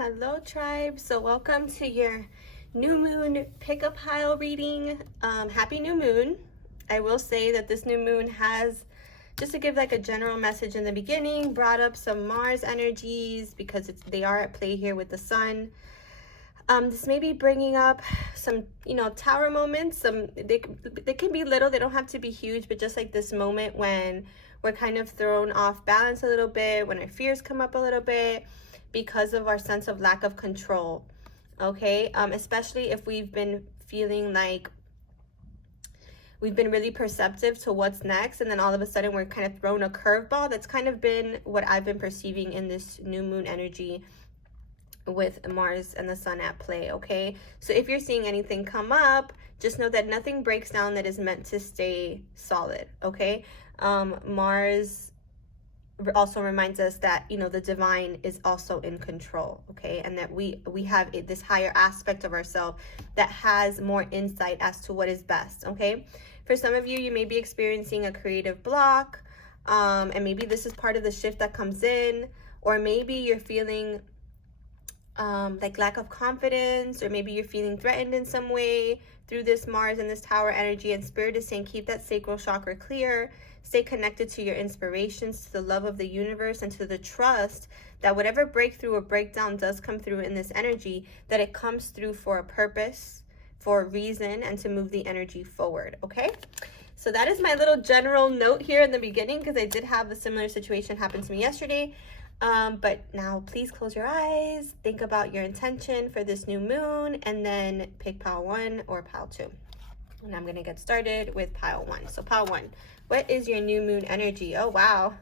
Hello tribe, so welcome to your new moon pick-up pile reading. Happy new moon. I will say that this new moon has, just to give like a general message in the beginning, brought up some Mars energies because they are at play here with the sun. This may be bringing up some, tower moments. They can be little, they don't have to be huge, but just like this moment when we're kind of thrown off balance a little bit, when our fears come up a little bit, because of our sense of lack of control, okay? Especially if we've been feeling like we've been really perceptive to what's next, and then all of a sudden we're kind of thrown a curveball. That's kind of been what I've been perceiving in this new moon energy with Mars and the sun at play, okay? So if you're seeing anything come up, just know that nothing breaks down that is meant to stay solid, okay? Mars also reminds us that the divine is also in control, okay, and that we have this higher aspect of ourselves that has more insight as to what is best, okay? For some of you, you may be experiencing a creative block, and maybe this is part of the shift that comes in, or maybe you're feeling like lack of confidence, or maybe you're feeling threatened in some way through this Mars and this tower energy, and Spirit is saying keep that sacral chakra clear. Stay connected to your inspirations, to the love of the universe, and to the trust that whatever breakthrough or breakdown does come through in this energy, that it comes through for a purpose, for a reason, and to move the energy forward, okay? So that is my little general note here in the beginning, because I did have a similar situation happen to me yesterday. But now please close your eyes, think about your intention for this new moon, and then pick pile 1 or pile 2. And I'm going to get started with pile 1. So pile 1, what is your new moon energy? Oh, wow.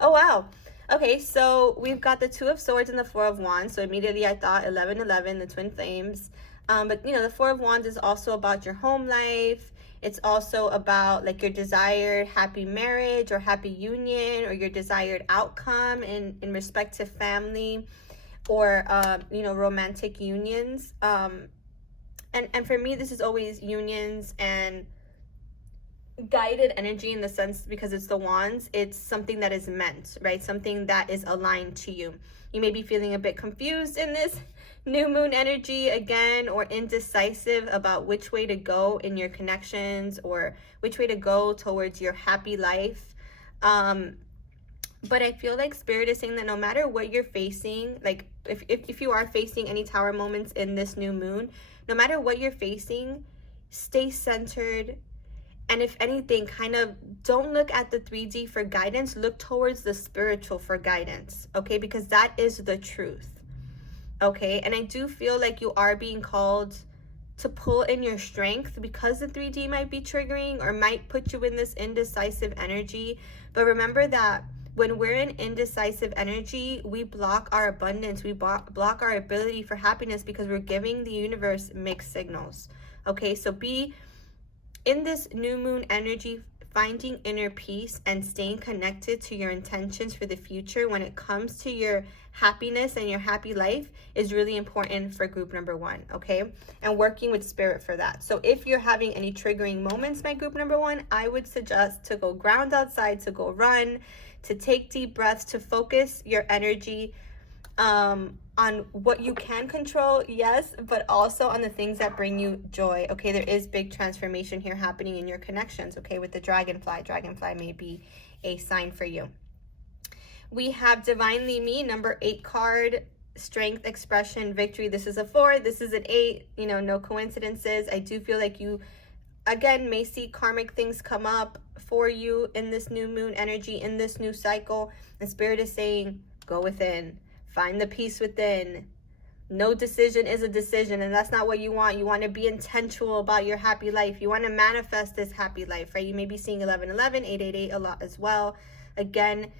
Oh, wow. Okay, so we've got the 2 of Swords and the 4 of Wands. So immediately I thought 1111, the twin flames. But the 4 of Wands is also about your home life. It's also about like your desired happy marriage or happy union, or your desired outcome in respect to family or, romantic unions. And for me, this is always unions and guided energy, in the sense, because it's the wands, it's something that is meant, right? Something that is aligned to you. You may be feeling a bit confused in this new moon energy again, or indecisive about which way to go in your connections, or which way to go towards your happy life. But I feel like Spirit is saying that no matter what you're facing, like if you are facing any tower moments in this new moon, no matter what you're facing, stay centered. And if anything, kind of don't look at the 3D for guidance, look towards the spiritual for guidance, okay? Because that is the truth, okay? And I do feel like you are being called to pull in your strength, because the 3D might be triggering or might put you in this indecisive energy. But remember that when we're in indecisive energy, we block our abundance, we block our ability for happiness, because we're giving the universe mixed signals, okay? So be in this new moon energy, finding inner peace and staying connected to your intentions for the future when it comes to your happiness and your happy life is really important for group number 1, okay? And working with Spirit for that. So if you're having any triggering moments, my group number 1, I would suggest to go ground outside, to go run, to take deep breaths, to focus your energy on what you can control, yes, but also on the things that bring you joy, okay? There is big transformation here happening in your connections, okay? With the dragonfly may be a sign for you. We have Divinely Me, number 8 card, strength, expression, victory. This is a 4, this is an 8, no coincidences. I do feel like you, again, may see karmic things come up for you in this new moon energy, in this new cycle. And Spirit is saying, go within. Find the peace within. No decision is a decision, and that's not what you want. You want to be intentional about your happy life. You want to manifest this happy life, right? You may be seeing 1111, 888 a lot as well. Again,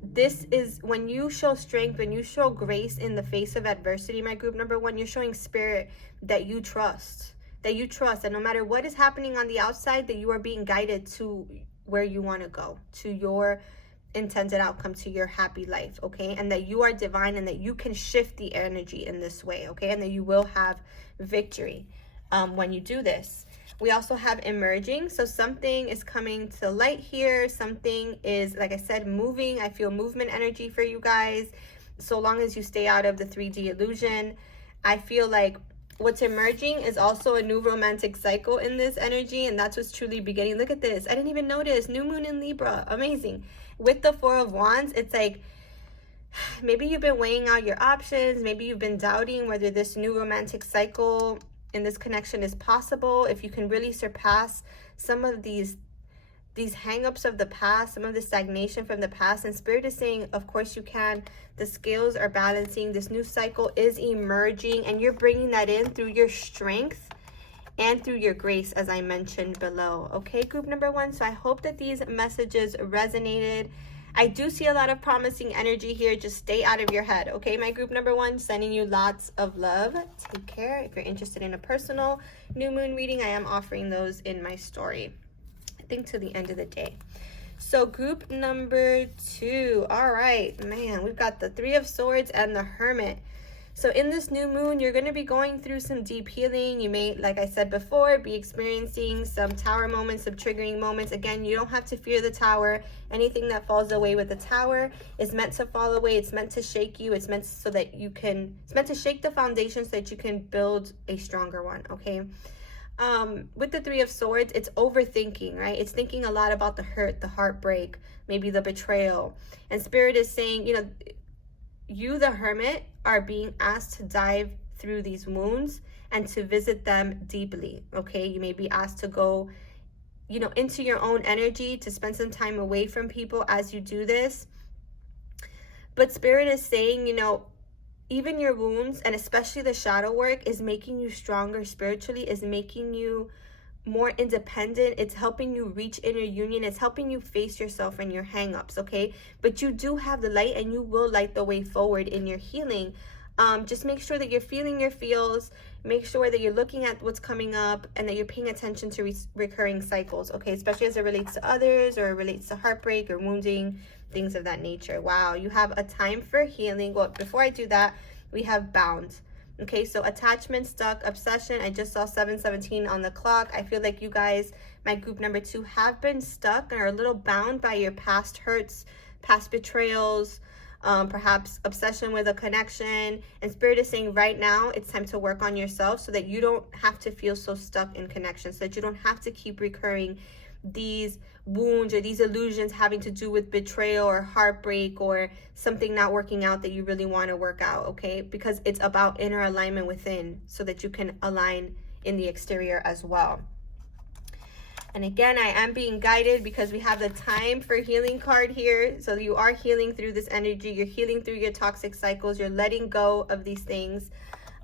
this is when you show strength, when you show grace in the face of adversity, my group number 1, you're showing Spirit that you trust, that no matter what is happening on the outside, that you are being guided to where you want to go, to your intended outcome, to your happy life, okay? And that you are divine, and that you can shift the energy in this way, okay? And that you will have victory when you do this. We also have emerging, so something is coming to light here. Something is, like I said, moving. I feel movement energy for you guys. so long as you stay out of the 3D illusion. I feel like what's emerging is also a new romantic cycle in this energy, and that's what's truly beginning. Look at this. I didn't even notice. New moon in Libra. Amazing. With the Four of Wands, it's like maybe you've been weighing out your options. Maybe you've been doubting whether this new romantic cycle in this connection is possible. If you can really surpass some of these hang-ups of the past, some of the stagnation from the past. And Spirit is saying, of course you can. The scales are balancing. This new cycle is emerging, and you're bringing that in through your strength and through your grace, as I mentioned below. Okay, group number 1. So I hope that these messages resonated. I do see a lot of promising energy here. Just stay out of your head. Okay, my group number 1, sending you lots of love. Take care. If you're interested in a personal new moon reading, I am offering those in my story, I think, to the end of the day. So group number 2. All right, man, we've got the Three of Swords and the Hermit. So in this new moon, you're going to be going through some deep healing. You may, like I said before, be experiencing some tower moments, some triggering moments. Again, you don't have to fear the tower. Anything that falls away with the tower is meant to fall away. It's meant to shake you. It's meant so that you can, it's meant to shake the foundation so that you can build a stronger one, okay? With the Three of Swords, it's overthinking, right? It's thinking a lot about the hurt, the heartbreak, maybe the betrayal. And Spirit is saying, you know, you, the Hermit, are being asked to dive through these wounds and to visit them deeply, okay? You may be asked to go, you know, into your own energy, to spend some time away from people as you do this. But Spirit is saying, you know, even your wounds, and especially the shadow work, is making you stronger spiritually, is making you more independent. It's helping you reach inner union. It's helping you face yourself and your hang-ups, okay? But you do have the light, and you will light the way forward in your healing. Just make sure that you're feeling your feels. Make sure that you're looking at what's coming up, and that you're paying attention to recurring cycles, okay? Especially as it relates to others, or it relates to heartbreak or wounding, things of that nature. Wow, you have a time for healing. Well, before I do that, we have bound. Okay, so attachment, stuck, obsession. I just saw 7:17 on the clock. I feel like you guys, my group number 2, have been stuck and are a little bound by your past hurts, past betrayals, perhaps obsession with a connection. And Spirit is saying right now it's time to work on yourself so that you don't have to feel so stuck in connection, so that you don't have to keep recurring these wounds or these illusions having to do with betrayal or heartbreak or something not working out that you really want to work out, okay? Because it's about inner alignment within, so that you can align in the exterior as well. And again, I am being guided because we have the time for healing card here. So you are healing through this energy. You're healing through your toxic cycles. You're letting go of these things.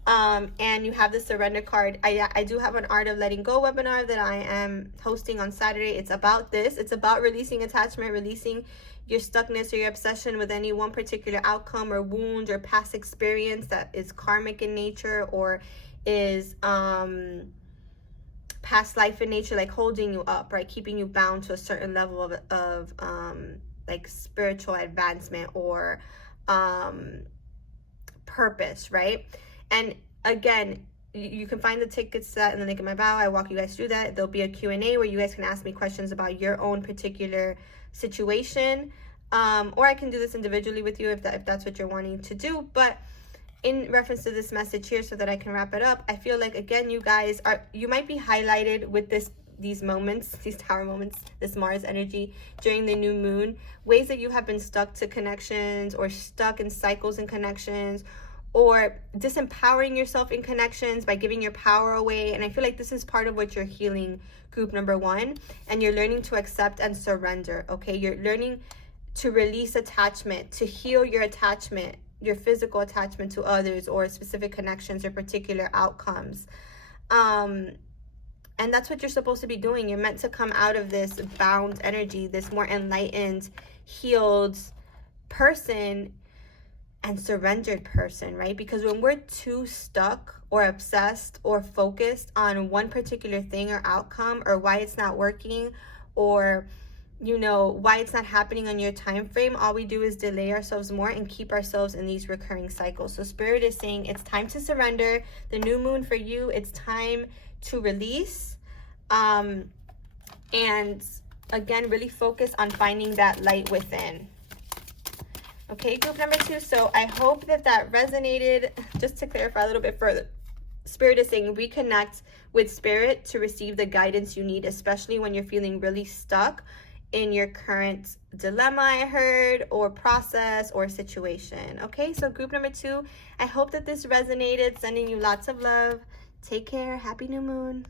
And you have the surrender card. I do have an Art of Letting Go webinar that I am hosting on Saturday. It's about this. It's about releasing attachment, releasing your stuckness or your obsession with any one particular outcome or wound or past experience that is karmic in nature or is past life in nature, like holding you up, right? Keeping you bound to a certain level of like spiritual advancement or purpose, right? And again, you can find the tickets to that in the link in my bio. I walk you guys through that. There'll be a Q&A where you guys can ask me questions about your own particular situation. Or I can do this individually with you if that's what you're wanting to do. But in reference to this message here, so that I can wrap it up, I feel like, again, you guys you might be highlighted with these moments, these tower moments, this Mars energy during the new moon, ways that you have been stuck to connections or stuck in cycles and connections, or disempowering yourself in connections by giving your power away. And I feel like this is part of what you're healing, group number 1, and you're learning to accept and surrender, okay? You're learning to release attachment, to heal your attachment, your physical attachment to others or specific connections or particular outcomes. And that's what you're supposed to be doing. You're meant to come out of this bound energy, this more enlightened, healed person and surrendered person, right? Because when we're too stuck or obsessed or focused on one particular thing or outcome, or why it's not working, or you know why it's not happening on your time frame, all we do is delay ourselves more and keep ourselves in these recurring cycles. So Spirit is saying it's time to surrender. The new moon for you, it's time to release, and again, really focus on finding that light within. Okay, group number 2. So I hope that that resonated. Just to clarify a little bit further, Spirit is saying reconnect with Spirit to receive the guidance you need, especially when you're feeling really stuck in your current dilemma, I heard, or process or situation. Okay, so group number 2, I hope that this resonated. Sending you lots of love. Take care. Happy new moon.